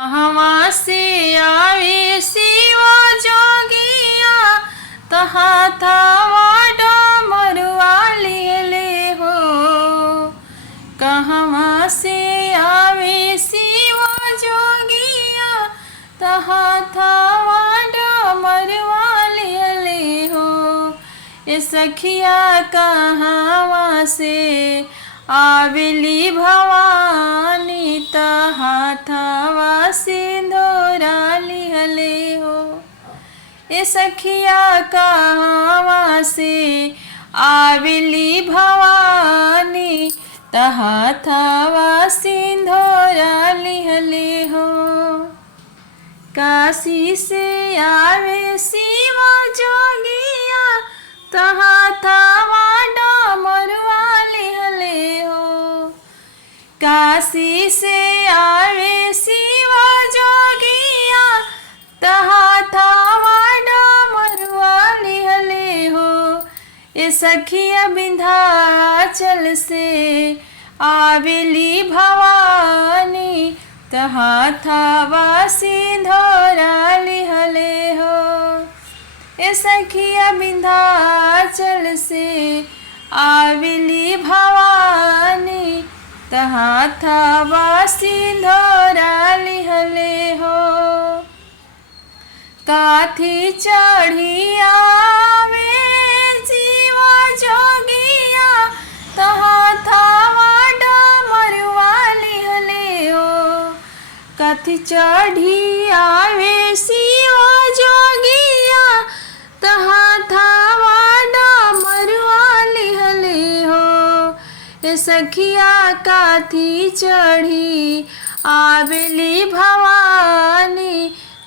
कहवा से आवे शिव जोगिया तहाँ थावा डमरुआ ले हो। कहवा से आवे शिव जोगिया तहाँ थावा डमरुआ ले हो। ये सखिया कहवा से आवेली भवानी तहाँ थावा सिंदूरा लिहले हो। ए सखिया कहवा से आवेली भवानी तहाँ थावा सिंदूरा लिहले हो। काशी से आवे शिव जोगिया तहाँ थावा डमरुआ लिहले हो। काशी से आवे शिव जोगिया तहाँ थावा डमरुआ लिहले हो। ये सखिया विंध्याचल से आवेली भवानी तहाँ थावा सिंदूरा लिहले हो। ये सखिया विंध्याचल से आवेली भवानी तहाँ थावा सिंदूरा लिहले हो। काथी चढ़ी आवे शिव जोगिया तहाँ थावा डमरुआ लिहले हो। काथी चढ़ी आवे शिव जोगिया तहाँ थावा डमरुआ लिहले हो। ये सखिया काथी चढ़ी आवेली भवानी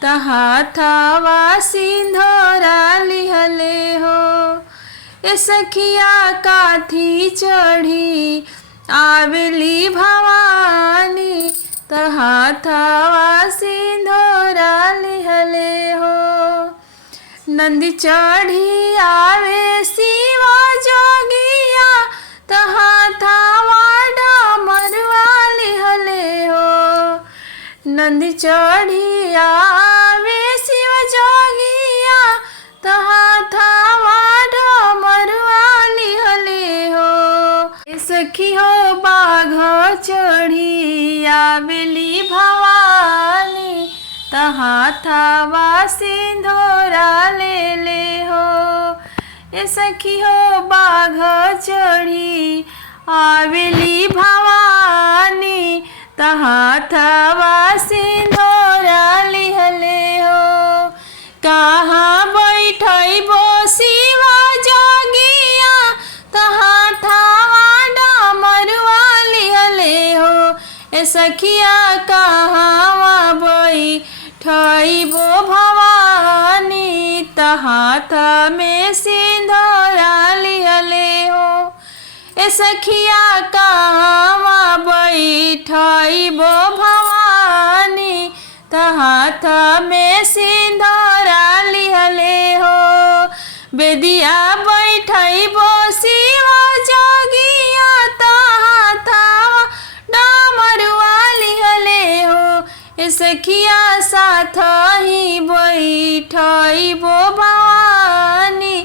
तहाँ थावा सिंदूरा लिहले हो। ये सखिया काथी चढ़ी आवेली भवानी तहाँ थावा सिंदूरा लिहले हो। नंदी चढ़ी आवे शिव जोगिया तहाँ थावा डमरुआ लिहले हो। नंदी चढ़ी आवे शिव जोगिया तहाँ थावा डमरुआ लिहले हो। ए सखी हो बाघ चढ़ी आवेली भवानी तहाँ थावा सिंदूरा ले हो। ये सखी हो बाघ चढ़ी आवेली भवानी तहाँ थावा सिंदूरा लिहले हो। कहाँ बैठबो शिव जोगिया तहाँ थावा डमरुआ लिहले हो। ए सखिया कहवा बैठबो भवानी तहाँ थामे सिंदूरा लिहले हो। ए सखिया कहवा बैठबो भवानी तहाँ थामे सिंदूरा लिहले हो। बेदिया बैठबो शिव जोगिया तहाँ थावा डमरुआ लिहले हो। ए सखिया साथ ही बैठबो भवानी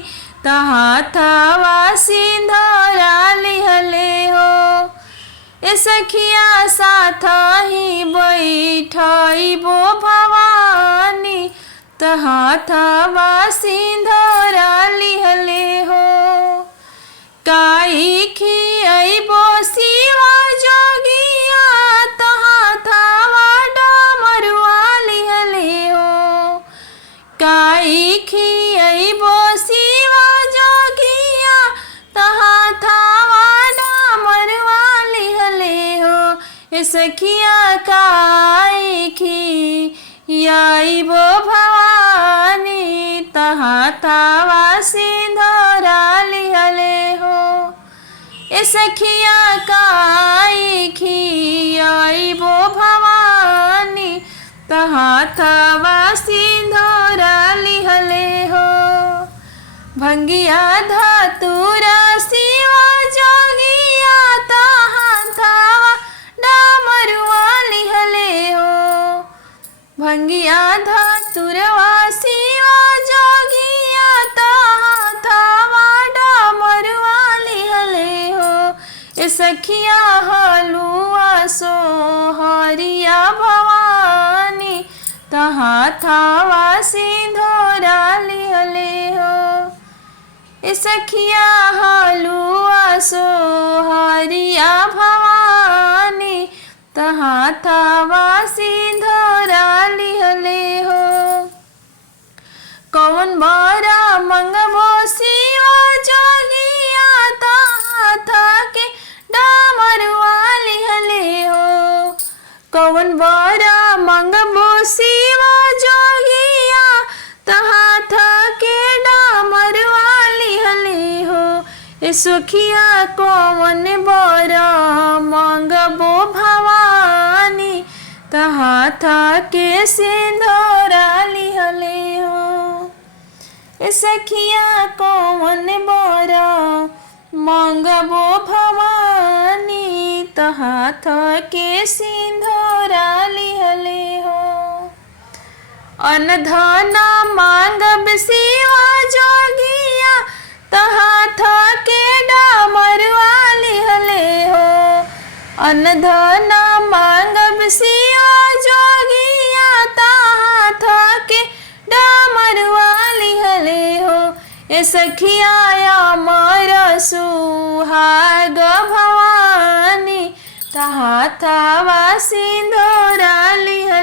तहाँ थावा सिंदूरा लिहले हो। ए सखिया साथ ही बैठबो भवानी तहाँ थावा सिंदूरा लिहले हो। काई खियबो शिव जोगिया तहाँ थावा डमरुआ लिहले हो। काई खियबो शिव जोगिया तहाँ थावा डमरुआ लिहले हो। ए सखिया काई खियबो भवानी तहाँ थावा सिंदूरा लिहले हो। ए सखिया काई खियबो भवानी तहाँ थावा सिंदूरा लिहले हो। भंगिया धतूरा शिव जोगिया तहाँ थावा डमरुआ लिहले हो। भंगिया धतुरवा शिवा जोगिया तहा थावा डमरुआ लिहले हो। ए सखिया हलुआ सो हरिया भवानी तहा थावा सिंधोरा लिहले हो। ए सखिया हलुआ सो हरिया भवानी तहा थावा सिंधोरा लिहले हो। कौन बरा मंगबो शिवा जोगिया तहा थाके डमरुआ लिहले हो। कौन बरा मंगबो शिवा जोगिया तहा थाके डमरुआ लिहले हो। ए सुखिया कौन बरा मंगबो भवानी तहा थाके सिंधोरा लिहले हो। ए सखिया कौन बरा मंगबो भवानी तहा थाके सिंधोरा लिहले हो। अनधन मांगब शिवा जोगिया तहा थाके डमरुआ लिहले हो। अनधन मांगब शिवा जोगिया तहा थाके डमरुआ लिहले हो। ए सखिया अमर सुहाग भवानी तहा थावा सिंधोरा लिहले